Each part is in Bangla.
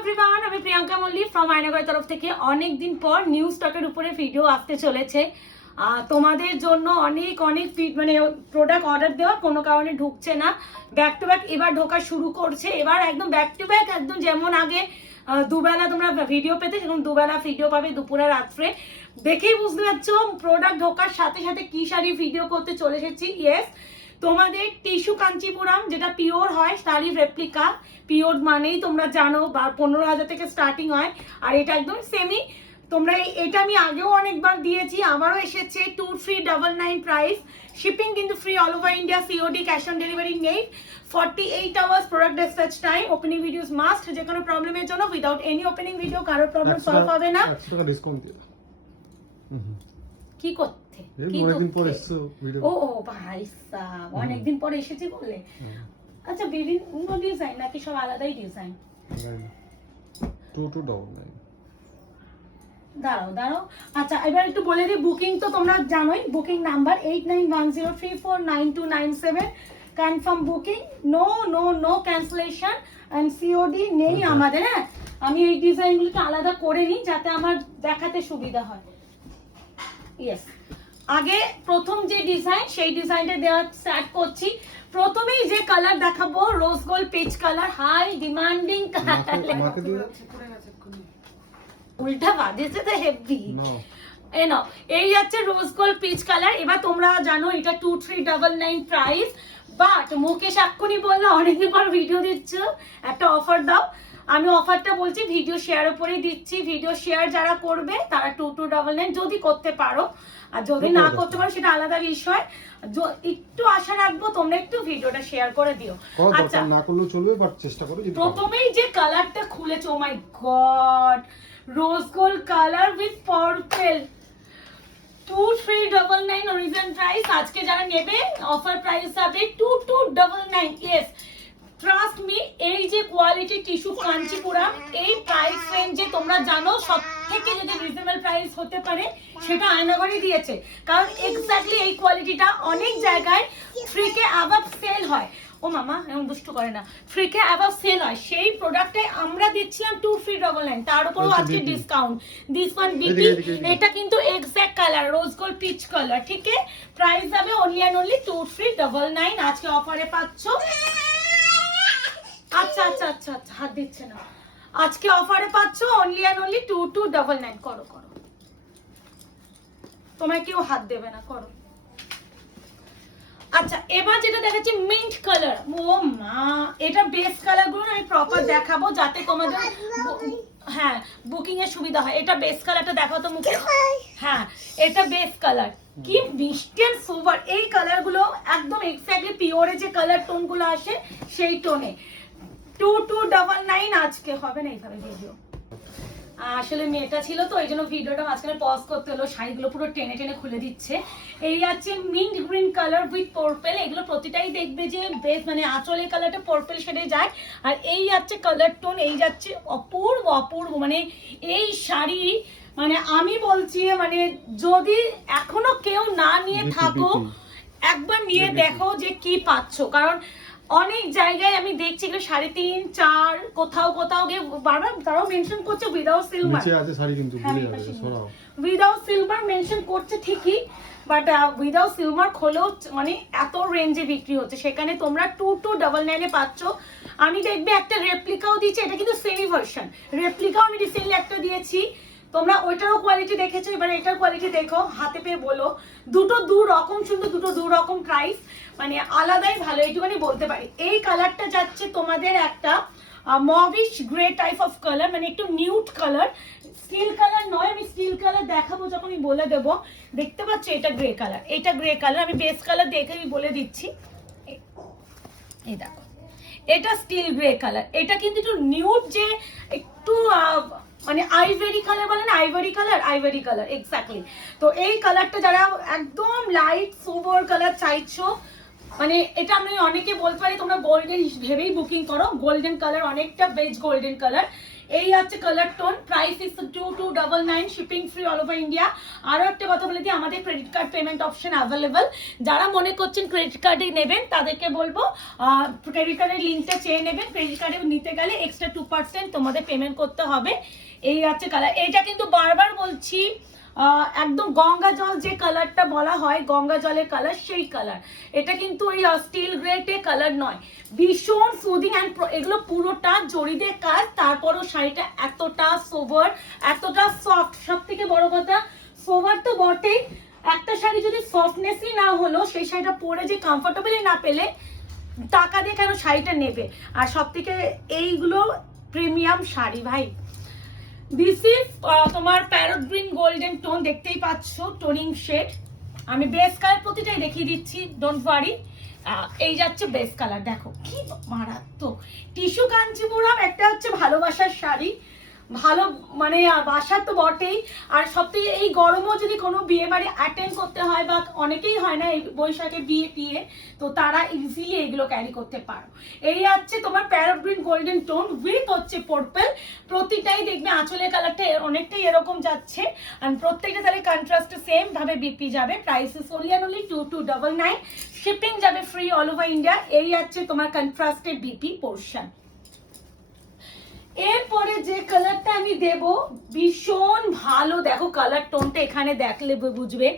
এভরিওয়ান, আমি প্রিয়াঙ্কা মল্লিক ফ্রম আয়নাগরের তরফ থেকে অনেক দিন পর নিউ স্টকের উপরে ভিডিও আসতে চলেছে। তোমাদের জন্য অনেক অনেক মানে প্রোডাক্ট অর্ডার দেওয়া কোনো কারণে ঢুকছে না, ব্যাক টু ব্যাক এবার ঢোকা শুরু করছে। এবার একদম ব্যাক টু ব্যাক, একদম যেমন আগে দুবেলা তোমরা ভিডিও পেতে, সেরকম দুবেলা ভিডিও পাবে, দুপুরে রাত্রে। দেখেই বুঝতে পারছো প্রোডাক্ট ঢোকার সাথে সাথে কি শাড়ি ভিডিও করতে চলে এসেছি। ইয়েস, তোমাদের টিস্যু কাঞ্চিপুরাম, যেটা পিওর হয়, শাড়ির রেপ্লিকা। পিওর মানেই তোমরা জানো 15,000 থেকে স্টার্টিং হয়, আর এটা একদম সেমি। তোমরা এটা আমি আগেও অনেকবার দিয়েছি, আমারও এসেছে 2399 প্রাইস। শিপিং কিন্তু free all over India, COD, cash on delivery নেই। 48 hours product dispatch time. Opening videos must, যে কোনো প্রবলেমের জন্য। উইদাউট এনি ওপেনিং ভিডিও কারোর প্রবলেম সলভ হবে না। কি করতে অনেকদিন পরে এসেছি বললে? আচ্ছা, বিভিন্ন ডিজাইন নাকি সব আলাদাই ডিজাইন? দাঁড়াও। আচ্ছা, এবার একটু বলে দিই, বুকিং তো তোমরা জানোই। Booking number 8910349297। Confirm booking, no cancellation and COD নেই আমাদের। হ্যাঁ, আমি এই ডিজাইনগুলোকে আলাদা করে নিই যাতে আমার দেখাতে সুবিধা হয়। ইয়েস, আগে প্রথম যে ডিজাইন, সেই ডিজাইনটা দেওয়া স্টার্ট করছি। প্রথমেই যে কালার দেখাবো, rose gold peach colour, high demanding colour. উল্টা বাজেছে তো হেভি। এই যাচ্ছে রোজ গোল্ড পিচ কালার। এবার তোমরা জানো এটা 2399 প্রাইস, বাট মুকেশ এক্ষুনি বললো অনেকদিন পর ভিডিও দিচ্ছ, একটা অফার দাও। আমি অফারটা বলছি ভিডিও শেয়ার উপরেই দিচ্ছি। ভিডিও শেয়ার যারা করবে তারা 2299 যদি করতে পারো, আর যদি না করতে পারো সেটা আলাদা বিষয়। একটু আশা রাখবো তোমরা একটু ভিডিওটা শেয়ার করে দিও। আচ্ছা, না করলেও চলবে, বাট চেষ্টা করো। প্রথমেই যে কালারটা খুলেছে, oh my god, rose gold colour with purple. 2399 original price. আজকে যারা নেবে অফার প্রাইস হবে 2299। ইয়েস, ট্রাস্ট মি, এই যে কোয়ালিটি টিস্যু কাঞ্চিপুরাম, এই প্রাইস রেঞ্জে তোমরা জানো সব থেকে যদি রিজনেবল প্রাইস হতে পারে সেটা আয়নাগরই দিয়েছে। কারণ এক্স্যাক্টলি এই কোয়ালিটিটা অনেক জায়গায় 3K অ্যাবাভ সেল হয়। ও মামা এমন দুষ্টু করে না, 3K অ্যাবাভ সেল হয়, সেই প্রোডাক্টে আমরা দিচ্ছিলাম 2399, তার উপরও আজকে ডিসকাউন্ট। দিস ওয়ান বিপি, এটা কিন্তু এক্স্যাক্ট কালার রোজ গোল্ড পিচ কালার। ঠিক আছে, প্রাইস যাবে অনলি অ্যান্ড অনলি 2399। আজকে অফারে পাচ্ছ। আচ্ছা, হাত দিচ্ছে না। আজকে অফারে পাচ্ছ অনলি অ্যান্ড অনলি 2299। করো, তোমায় কেউ হাত দেবে না, করো। আচ্ছা, এবার যেটা দেখাচ্ছি মিন্ট কালার। ও মা, এটা বেস কালার গুলো আমি প্রপার দেখাবো যাতে তোমাদের হ্যাঁ বুকিং এর সুবিধা হয়। এটা বেস কালারটা দেখাও তো মুখে। হ্যাঁ, এটা বেস কালার। কি মিষ্টি এন্ড সোবার। এই কালার গুলো একদম এক্স্যাক্টলি পিওরে যে কালার টোন গুলো আসে সেই টোনে। 2299 আজকে হবে না এইভাবে ভিডিও। আসলে মেয়েটা ছিল তো, এই জন্য ভিডিওটা মাঝখানে পজ করতে হলো। শাড়িগুলো পুরো টেনে টেনে খুলে দিচ্ছে। এই আছে mint green colour with purple. এগুলো প্রতিটাই দেখবে যে বেশ মানে আঁচলের কালারটা পার্পল শেডে যায়। আর এই যাচ্ছে কালার টোন, এই যাচ্ছে অপূর্ব অপূর্ব। মানে এই শাড়ি মানে আমি বলছি, মানে যদি এখনো কেউ না নিয়ে থাকো, একবার নিয়ে দেখো যে কি পাচ্ছ। কারণ অনেক জায়গায় আমি দেখছি এগুলো 3.5 4, কোথাও গিয়ে বারবার তারাও মেনশন করছে উইদাউট সিলভার। নিচে আছে শাড়ি কিন্তু ভুলে যাবে, সরাও। উইদাউট সিলভার মেনশন করছে ঠিকই, বাট উইদাউট সিলভার খোলেও মানে এত রেঞ্জে বিক্রি হচ্ছে, সেখানে তোমরা 2299 এ পাচ্ছ। আমি দেখবে একটা রেপ্লিকাও দিচ্ছি, এটা কিন্তু সেমি ভার্সন। রেপ্লিকাও আমি রিসেন্টলি একটা দিয়েছি, তোমরা ওইটারও কোয়ালিটি দেখেছো, এবার এটার কোয়ালিটি দেখো, হাতে পেয়ে বলো। দুটো দু রকম সুন্দর, দুটো দু রকম প্রাইস, মানে আলাদাই ভালো, এইটুখানি বলতে পারি। এই কালারটা যাচ্ছে তোমাদের একটা mauvish grey type of colour, মানে একটু নিউট কালার। স্টিল কালার নয়, আমি স্টিল কালার দেখাবো যখন আমি বলে দেবো। দেখতে পাচ্ছ এটা গ্রে কালার, এটা গ্রে কালার। আমি বেস কালার দেখে আমি বলে দিচ্ছি। এই দেখো, এটা স্টিল গ্রে কালার। এটা কিন্তু একটু নিউট, যে একটু মানে আইভরি কালার বলে না, আইভরি কালার এক্স্যাক্টলি। তো এই কালারটা যারা একদম লাইট সোবার কালার চাইছো, মানে এটা আমি অনেকে বলতে পারি তোমরা গোল্ডেন ভেবেই বুকিং করো। গোল্ডেন কালার, অনেকটা বেজ গোল্ডেন কালার। এই হচ্ছে colour tone, price is 2299, shipping free all over India. আরো একটা কথা বলে দিই, আমাদের credit card payment option available. যারা মনে করছেন ক্রেডিট কার্ডে নেবেন তাদেরকে বলবো ক্রেডিট কার্ডের লিঙ্কটা চেয়ে নেবেন। ক্রেডিট কার্ডে নিতে গেলে এক্সট্রা 2% তোমাদের পেমেন্ট করতে হবে। এই হচ্ছে কালার, এটা কিন্তু বারবার বলছি একদম গঙ্গা জল যে কালারটা বলা হয়, গঙ্গা জলের কালার, সেই কালার। এটা কিন্তু ওই স্টিল গ্রেটে কালার নয়, ভীষণ সুদিং অ্যান্ড এগুলো পুরোটা জরিদের কাজ। তারপরও শাড়িটা এতটা সোভার, এতটা সফট, সব থেকে বড় কথা সোভার তো বটেই, একটা শাড়ি যদি সফটনেসই না হলো, সেই শাড়িটা পরে যে কমফোর্টেবলই না পেলে টাকা দিয়ে কেন শাড়িটা নেবে। আর সব থেকে এইগুলো প্রিমিয়াম শাড়ি ভাই। দিস ইজ তোমার প্যারট গ্রিন গোল্ডেন টোন, দেখতেই পাচ্ছ টোনিং শেড। আমি বেস কালার প্রতিটাই দেখিয়ে দিচ্ছি, ডোন্ট ওয়ারি। এই যাচ্ছে বেস কালার, দেখো কি মারাত্মক। টিস্যু কাঞ্চিপুরম একটা হচ্ছে ভালোবাসার শাড়ি, ভালো মানে বাসার তো বটেই। আর সবথেকে এই গরমও যদি কোনো বিয়ে বাড়ি অ্যাটেন্ড করতে হয়, বা অনেকেই হয় না এই বৈশাখে বিয়ে টিয়ে, তো তারা ইজিলি এগুলো ক্যারি করতে পারো। এই হচ্ছে তোমার parrot green golden tone with হচ্ছে পার্পল। প্রতিটাই দেখবে আঁচলের কালারটা অনেকটাই এরকম যাচ্ছে, আর প্রত্যেকটা তাহলে কন্ট্রাস্টে সেম ভাবে বিপি যাবে। প্রাইস ইজ only 2299, শিপিং যাবে ফ্রি অল ওভার ইন্ডিয়া। এই হচ্ছে তোমার কন্ট্রাস্টের বিপি পোর্শন। এরপরে যে কালারটা আমি দেব ভীষণ ভালো, দেখো কালার টোনটা এখানে দেখলে বুঝবে।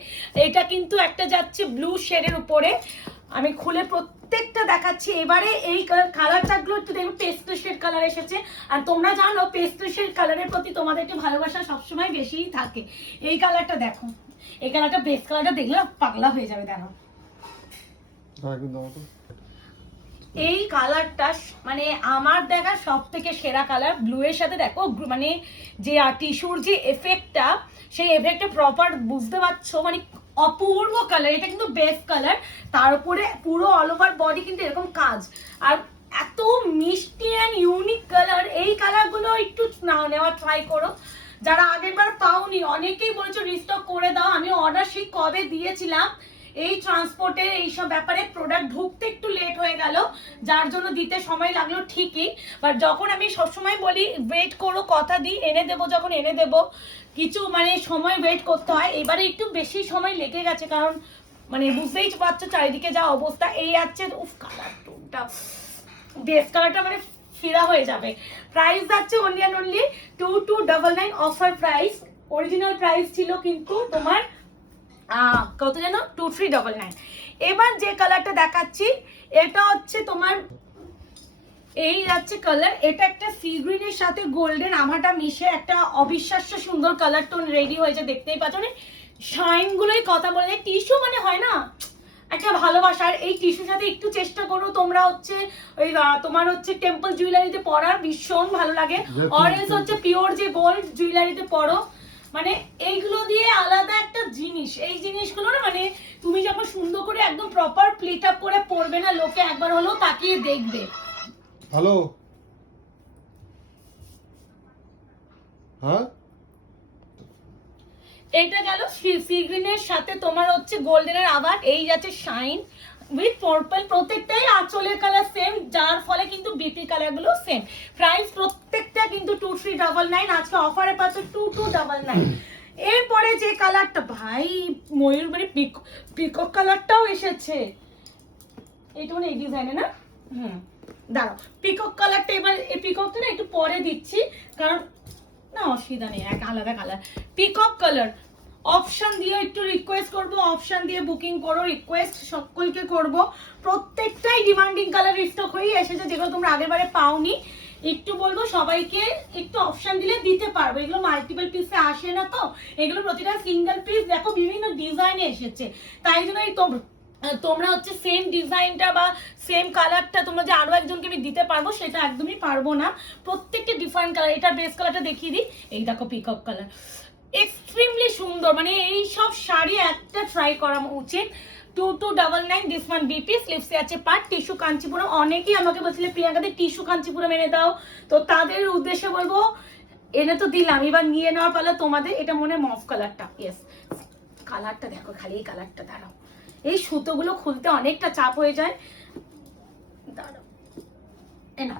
এটা কিন্তু একটা যাচ্ছে ব্লু শেডের উপরে, আমি খুলে প্রত্যেকটা দেখাচ্ছি। এবারে এই কালারটাগুলো একটু দেখবে পেস্টেল শেড কালার এসেছে, আর তোমরা জানো পেস্টেল শেড কালারের প্রতি তোমাদের একটু ভালোবাসা সবসময় বেশিই থাকে। এই কালারটা দেখো, এই কালারটা বেস্ট কালারটা দেখলে পাগলা হয়ে যাবে। দেখো এই কালারটা মানে আমার দেখা সব থেকে সেরা কালার। ব্লু এর সাথে দেখো মানে যে টিস্যুর যে এফেক্টটা, সেই এফেক্টটা প্রপার বুঝতে পারছো, মানে অপূর্ব কালার। এটা কিন্তু বেস্ট কালার, তার উপরে পুরো অল ওভার বডি কিন্তু এরকম কাজ, আর এত মিষ্টি অ্যান্ড ইউনিক কালার। এই কালারগুলো একটু নেওয়া ট্রাই করো, যারা আগের বার পাওনি। অনেকেই বলেছো রিস্টক করে দাও, আমি অর্ডার সেই কবে দিয়েছিলাম। এই ট্রান্সপোর্টের এইসব ব্যাপারে প্রোডাক্ট ঢুকতে একটু লেট হয়ে গেল, যার জন্য দিতে সময় লাগলো ঠিকই। বাট যখন আমি সবসময় বলি ওয়েট করো, কথা দিই এনে দেবো, যখন এনে দেবো কিছু মানে সময় ওয়েট করতে হয়। এবারে একটু বেশি সময় লেগে গেছে, কারণ মানে বুঝতেই পারছো চারিদিকে যা অবস্থা। এই আছে উফ কালার টোনটা, বেস কালারটা মানে ফিরা হয়ে যাবে। প্রাইস যাচ্ছে only 2299 offer price. Original price ছিল কিন্তু তোমার কত যেন 2399। এবার যে কালারটা দেখাচ্ছি এটা হচ্ছে তোমার এই যাচ্ছে কালার, এটা একটা সি গ্রিনের সাথে গোল্ডেন আভাটা মিশে একটা অবিশ্বাস্য সুন্দর কালার টোন রেডি হয়েছে, দেখতেই পাচ্ছ। মানে শাইন গুলোই কথা বলে দেয়, টিস্যু মানে হয় না একটা ভালোবাসা। আর এই টিস্যুর সাথে একটু চেষ্টা করো তোমরা হচ্ছে ওই তোমার হচ্ছে টেম্পল জুয়েলারিতে পরার, ভীষণ ভালো লাগে। অরেঞ্জ হচ্ছে পিওর যে গোল্ড জুয়েলারিতে পরো, মানে এইগুলো দিয়ে আলাদা একটা জিনিস। এই জিনিসগুলো না মানে তুমি যখন সুন্দর করে একদম প্রপার প্লেট আপ করে পরবে না, লোকে একবার হলেও তাকিয়ে দেখবে। হ্যালো, হ্যাঁ এটা গেল সি গ্রিনের সাথে তোমার হচ্ছে গোল্ডেনের আবার। এই যাচ্ছে শাইন উইথ পার্পল, প্রত্যেকটাই আঁচলের কালার সেম, যার ফলে কিন্তু বিপি কালার গুলো সেম। প্রাইস প্রত্যেকটা কিন্তু 2399, আজকে অফারে পাচ্ছ 2299। এরপরে যে কালারটা ভাই ময়ূরবাড়ি পিকক কালারটাও এসেছে, এইটা মানে এই ডিজাইনে না, দাঁড়াও পিকক কালারটা এবার এই পিককটা না একটু পরে দিচ্ছি, কারণ না অসুবিধা নেই, এক আলাদা কালার পিকক কালার। অপশন দিয়ে একটু রিকোয়েস্ট করবো, অপশন দিয়ে বুকিং করো, রিকোয়েস্ট সকলকে করব। প্রত্যেকটাই ডিমান্ডিং কালার স্টক হয়ে এসেছে, যেগুলো তোমরা আগেরবারে পাওনি। একটু বলবো সবাইকে একটু অপশন দিলে দিতে পারবো, এগুলো মাল্টিপল পিসে আসে না, তো এগুলো প্রতিটা সিঙ্গেল পিস দেখো বিভিন্ন ডিজাইনে এসেছে, তাই জন্য এই তোমরা হচ্ছে সেম ডিজাইনটা বা সেম কালারটা তোমরা যে আরো একজনকে আমি দিতে পারবো সেটা একদমই পারবো না। প্রত্যেকটা ডিফারেন্ট কালার। এটা বেস কালারটা দেখিয়ে দিই, এই দেখো পিকক কালার, এক্সট্রিমলি সুন্দর। মানে এই সব শাড়ি একটা ট্রাই করা উচিত। 2299 দিস ওয়ান বিপি, স্লিভসে আছে পাট, টিস্যু কাঞ্চিপুরম। অনেকেই আমাকে বলছিল প্রিয়াঙ্কাতে টিস্যু কাঞ্চিপুরম এনে দাও, তো তাদের উদ্দেশ্যে বলবো এনে তো দিলাম, এবার নিয়ে নেওয়ার পালা তোমাদের। এটা মনে মফ কালারটা, ইয়েস কালারটা দেখো, খালি এই কালারটা। দাঁড়াও, এই সুতোগুলো খুলতে অনেকটা চাপ হয়ে যায়, দাঁড়াও এ না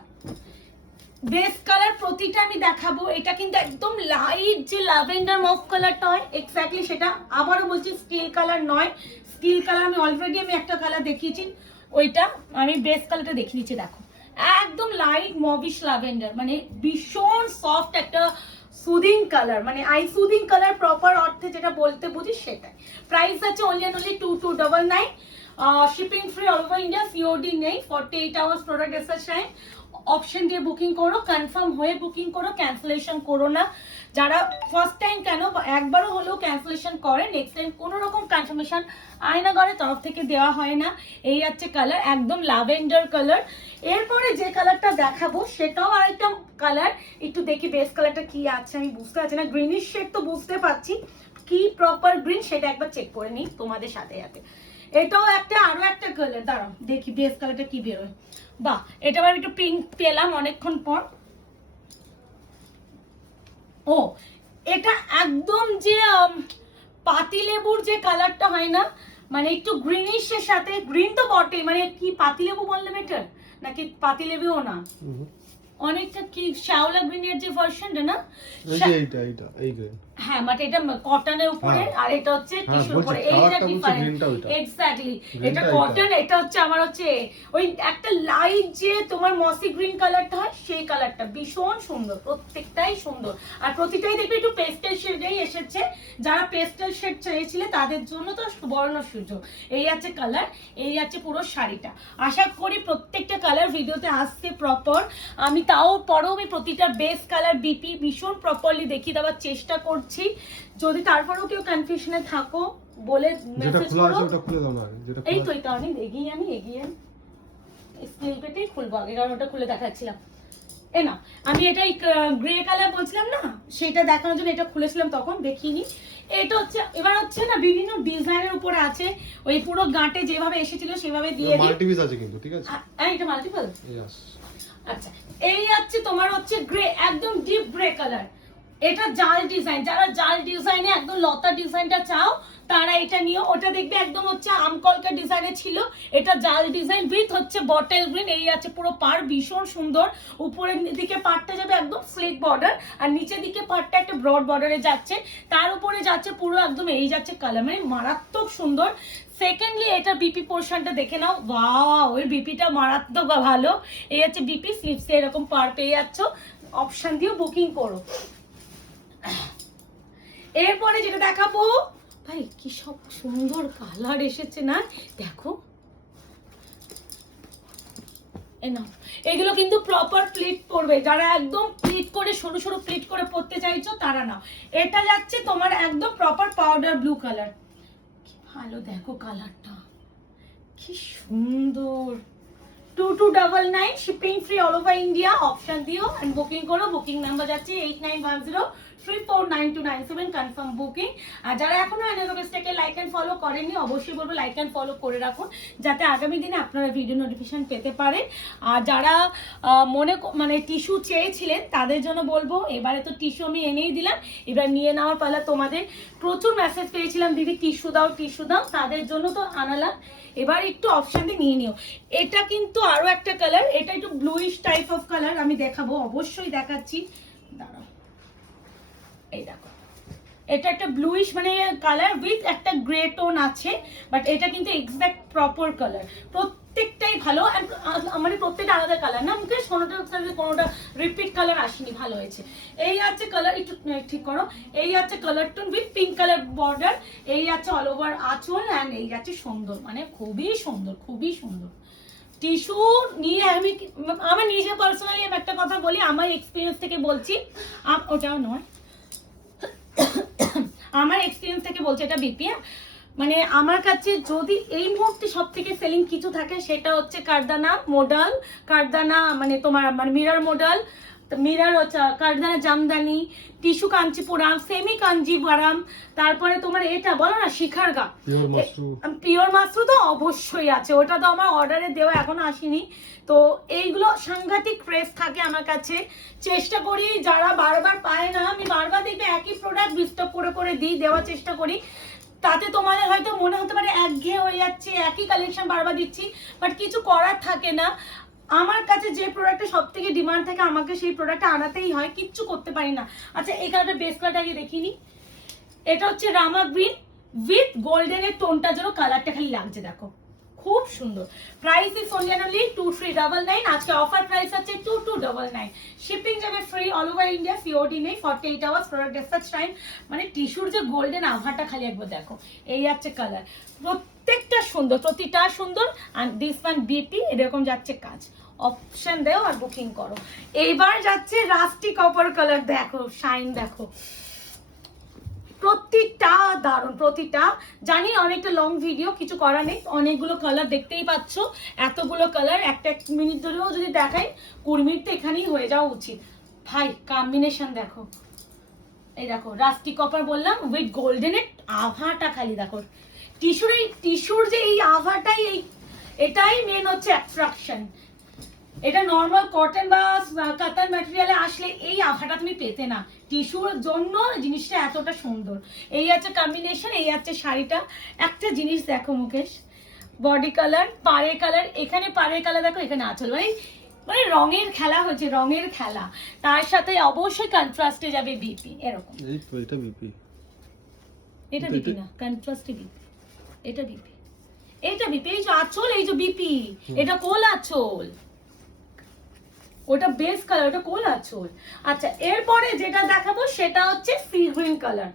বেস কালার প্রতিটা আমি দেখাবো। এটা কিন্তু একদম লাইট যে ল্যাভেন্ডার মফ কালারটা হয় এক্স্যাক্টলি সেটা। আবারও বলছি স্টিল কালার নয়, স্টিল কালার আমি অলরেডি একটা কালার দেখিয়েছি, ওইটা আমি বেস কালারটা দেখিয়ে দিচ্ছি। দেখো একদম লাইট মভিশ ল্যাভেন্ডার, মানে ভীষণ সফট একটা সুদিং কালার, মানে আই সুদিং কালার প্রপার অর্থে যেটা বলতে বুঝি সেটাই। প্রাইস আছে only 2299, shipping free all over India, COD নেই, 48 আওয়ার্স প্রোডাক্ট এসে টাইম। অপশন দিয়ে বুকিং করো, কনফার্ম হয়ে বুকিং করো, ক্যান্সেলেশন করো না। যারা ফার্স্ট টাইম কেন একবারও হলেও ক্যান্সেলেশন করে, নেক্সট টাইম কোনো রকম কনফার্মেশন আয়নাগরের তরফ থেকে দেওয়া হয় না। এই হচ্ছে কালার, একদম ল্যাভেন্ডার কালার। এরপরে যে কালারটা দেখাবো সেটাও আরেকটা কালার, একটু দেখি বেস কালারটা কি আছে, আমি বুঝতে পারছি না। গ্রিনিশ শেড তো বুঝতে পারছি, কি প্রপার গ্রিন সেটা একবার চেক করে নিই তোমাদের সাথে সাথে। এটাও আরো একটা কালার, দাঁড়াও দেখি বেস কালারটা কি বেরোয়। বাহ, এটা আবার একটু পিঙ্ক পেলাম অনেকক্ষণ পর। ও, এটা একদম যে পাতিলেবুর যে কালারটা হয় না, মানে একটু গ্রিনিশের সাথে, গ্রিন তো বটে, মানে কি পাতিলেবু বললে বেটার নাকি পাতিলেবুও না, অনেকটা কি শ্যাওলা গ্রিনের যে ভার্সনটা না, হ্যাঁ বাট এটা কটনের উপরে আর এটা হচ্ছে টিস্যুর উপরে, এইটা ডিফারেন্ট। এক্স্যাক্টলি, এটা কটন, এটা হচ্ছে আমার হচ্ছে ওই একটা লাইট যে তোমার মসি গ্রিন কালারটা হয় সেই কালারটা, ভীষণ সুন্দর, প্রত্যেকটাই সুন্দর। আর প্রতিটাই দেখবে একটু পেস্টেল শেডেই এসেছে, যারা পেস্টেল শেড চেয়েছিলে তাদের জন্য তো বর্ণ সুযোগ। এই আছে কালার, এই আছে পুরো শাড়িটা। আশা করি প্রত্যেকটা কালার ভিডিওতে আসছে প্রপার। আমি তাও পরেও আমি প্রতিটা বেস কালার বিপি ভীষণ প্রপারলি দেখিয়ে দেওয়ার চেষ্টা করছি। যদি তারপরেও কেউ কনফিউশনে থাকো বলে মেসেজ করো। এই তো এটা আমি এগিয়ে স্টিল পেটেই খুলবো আগে, কারণ ওটা খুলে দেখাচ্ছিলাম। এ না, আমি এটাই গ্রে কালার বলছিলাম না, সেটা দেখানোর জন্য এটা খুলেছিলাম, তখন দেখিনি। এটা হচ্ছে এবার হচ্ছে না বিভিন্ন ডিজাইনের উপরে আছে, ওই পুরো গাঁটে যেভাবে এসেছিল সেভাবে দিয়ে দিই। মাল্টিপিস আছে কিন্তু, ঠিক আছে? এটা মাল্টিপল। ইয়েস। আচ্ছা, এই আছে তোমার হচ্ছে গ্রে, একদম ডিপ গ্রে কালার। এটা জাল ডিজাইন, যারা জাল ডিজাইনে একদম লতা ডিজাইনটা চাও তারা এটা নিও। ওটা দেখবে একদম হচ্ছে আমকলকা ডিজাইনে ছিল, এটা জাল ডিজাইন উইথ হচ্ছে বটল গ্রিন। এই আছে পুরো পার, ভীষণ সুন্দর। উপরের দিকে পাড়টা যাবে একদম স্লিক বর্ডার, আর নিচের দিকে পাড়টা একটা ব্রড বর্ডারে যাচ্ছে, তার উপরে যাচ্ছে পুরো একদম এই যাচ্ছে কালার, মানে মারাত্মক সুন্দর। সেকেন্ডলি এটা বিপি পোর্শনটা দেখে নাও, ওয়াও, ওই বিপিটা মারাত্মক ভালো। এই হচ্ছে বিপি, স্লিপসে এরকম পার পেয়ে যাচ্ছ, অপশন দিয়েও বুকিং করো। এরপরে যেটা দেখাবো, ভাই কি সব সুন্দর কালার এসেছে না, দেখো। এগুলো কিন্তু প্রপার প্লিট পড়বে, যারা একদম প্লিট করে সরু সরু প্লিট করে পড়তে চাইছো তারা নাও। এটা যাচ্ছে তোমার একদম প্রপার পাউডার ব্লু কালার, কি ভালো দেখো কালারটা, কি সুন্দর। 2299, shipping free all over India. Option দিও এন্ড বুকিং করো। বুকিং নাম্বার যাচ্ছে 8910349297, কনফার্ম বুকিং। আর যারা এখনো অ্যানালগসটাকে লাইক এন্ড ফলো করেননি, অবশ্যই বলবো লাইক এন্ড ফলো করে রাখুন, যাতে আগামী দিনে আপনারা ভিডিও নোটিফিকেশন পেতে পারেন। আর যারা মানে টিস্যু চেয়েছিলেন তাদের জন্য বলবো, এবারে তো টিস্যু আমি এনেই দিলাম, এবার নিয়ে নেওয়ার পালা তোমাদের। প্রচুর মেসেজ পেয়েছিলাম দিদি টিস্যু দাও টিস্যু দাও, তাদের জন্য তো আনালাম, এবার একটু অপশন দিয়ে নিয়ে নিও। এটা কিন্তু আরো একটা কালার, এটা একটু ব্লুইশ টাইপ অফ কালার, আমি দেখাবো, অবশ্যই দেখাচ্ছি, দাঁড়াও। এই দেখো, এটা একটা ব্লুইশ মানে কালার উইথ একটা গ্রে টোন আছে, বাট এটা কিন্তু এক্সাক্ট প্রপার কালার। প্রত্যেকটাই ভালো, মানে প্রত্যেকটা আলাদা কালার না, মুখে কোনোটা রিপিট কালার আসেনি, ভালো হয়েছে। এই আছে কালার, একটু ঠিক করো। এই আছে colour tone with pink colour border, এই আছে অল ওভার আঁচল, অ্যান্ড এই আছে সুন্দর, মানে খুবই সুন্দর, খুবই সুন্দর। টিস্যু নিয়ে আমি নিজে পার্সোনালি একটা কথা বলি, আমার এক্সপিরিয়েন্স থেকে বলছি, ওটাও নয়, আমার এক্সপিরিয়েন্স থেকে বলছি, এটা বিপি। মানে আমার কাছে যদি এই মুহূর্তে সব থেকে সেলিং কিছু থাকে সেটা হচ্ছে কারদানা মডেল, কারদানা মানে তোমার মানে মিরর মডেল, মিরর হচ্ছে কারদানা জামদানি, টিস্যু কাঞ্চিপুরাম, সেমি কাঞ্জিপুরাম, তারপরে তোমার এটা বলো না শিখারগা, পিওর মাশরু তো অবশ্যই আছে, ওটা তো আমার অর্ডারে দেওয়া এখনো আসেনি। তো এইগুলো সাংঘাতিক ক্রেজ থাকে আমার কাছে, চেষ্টা করি যারা বারবার পায় না, আমি বারবার দেখবে একই প্রোডাক্ট ডিস্টার্ব করে করে দিই, দেওয়ার চেষ্টা করি, তাতে তোমাদের হয়তো মনে হতে পারে একঘেয়ে হয়ে যাচ্ছে, একই কালেকশন বারবার দিচ্ছি, বাট কিছু করার থাকে না। আমার কাছে যে প্রোডাক্টে সব থেকে ডিমান্ড থাকে আমাকে সেই প্রোডাক্টটা আনাতেই হয়, কিচ্ছু করতে পারি না। আচ্ছা এই কালারটা বেস কালারটাকে দেখিনি, এটা হচ্ছে রামা গ্রিন উইথ গোল্ডেনের টোনটা যেন কালারটা খালি লাগছে দেখো, খুব সুন্দর। প্রাইস ইজ অনলি 2399, আজকে অফার প্রাইস আছে 2299। শিপিং যাবে free all over India, COD নেই, 48 আওয়ার্স প্রোডাক্ট ডিসপ্যাচ টাইম। মানে টিস্যুর যে গোল্ডেন আভাটা খালি একবার দেখো, এই যাচ্ছে কালার, প্রত্যেকটা সুন্দর, প্রতিটা সুন্দর। আর দিস ওয়ান বিপি এরকম যাচ্ছে কাজ, অপশন দেও আর বুকিং করো। এইবার যাচ্ছে রাস্টি কপার কালার, দেখো শাইন দেখো, প্রতিটা দারুণ, প্রতিটা। জানি অনেকটা লং ভিডিও, কিছু করার নেই, অনেকগুলো কালার দেখতেই পাচ্ছ, এতগুলো কালার একটা এক মিনিট ধরেও যদি দেখাই 20 মিনিট তো এখানেই হয়ে যাওয়া উচিত। ভাই কম্বিনেশন দেখো, এই দেখো রাস্টি কপার বললাম উইথ গোল্ডেনের আভাটা খালি দেখো, টিস্যুর যে এই আভাটাই, এটাই মেন হচ্ছে অ্যাট্রাকশন। এটা নর্মাল কটন বা কাতান ম্যাটেরিয়ালে আসলে এই আভাটা তুমি পেতে না, টিস্যুর জন্য জিনিসটা এতটা সুন্দর। এই আছে কম্বিনেশন, এই আছে শাড়িটা। একটা জিনিস দেখো মুকেশ, বডি কালার, পাড়ের কালার, এখানে পাড়ের কালার দেখো, এখানে আঁচল, মানে রঙের খেলা হচ্ছে, রঙের খেলা। তার সাথে অবশ্যই কন্ট্রাস্টে যাবে বিপি, এরকম। এই তো এটা বিপি, এটা বিপি না, কন্ট্রাস্টে বিপি, এটা বিপি, এটা বিপি। এই যে আঁচল, এই যে বিপি, এটা কোল আঁচল, ওটা বেস কালার, ওটা কোল আঁচল। আচ্ছা এরপরে যেটা দেখাবো সেটা হচ্ছে sea green colour,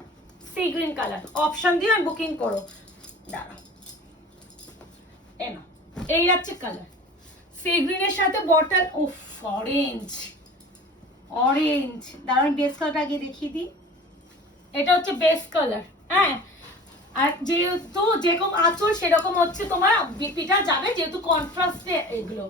sea green colour. Option দিয়ে আর বুকিং করো, দাঁড়াও এনো, এই যাচ্ছে কালার সি গ্রিনের সাথে বটল, উফ অরেঞ্জ, অরেঞ্জ। দাঁড়ান বেস কালারটা আগে দেখিয়ে দিই, এটা হচ্ছে বেস কালার। হ্যাঁ, আর যেহেতু যেরকম আঁচল সেরকম হচ্ছে তোমার বিপিটা যাবে, যেহেতু কন্ট্রাস্টে এগুলো।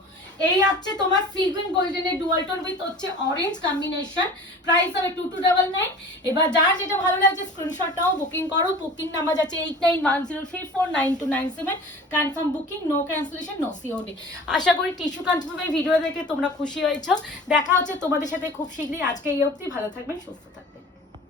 এই আছে তোমার সি গ্রিন গোল্ডেনের ডুয়াল টোন উইথ হচ্ছে অরেঞ্জ কম্বিনেশন। প্রাইস হবে 2299। এবার যার যেটা ভালো লাগছে স্ক্রিনশটটাও বুকিং করো। বুকিং নাম্বার যাচ্ছে 8910349297। Confirm booking, no cancellation, no COD. আশা করি টিস্যু কনফার্মের ভিডিও দেখে তোমরা খুশি হয়েছো। দেখা হচ্ছে তোমাদের সাথে খুব শীঘ্রই। আজকে এই অবধি, ভালো থাকবেন, সুস্থ থাকবেন।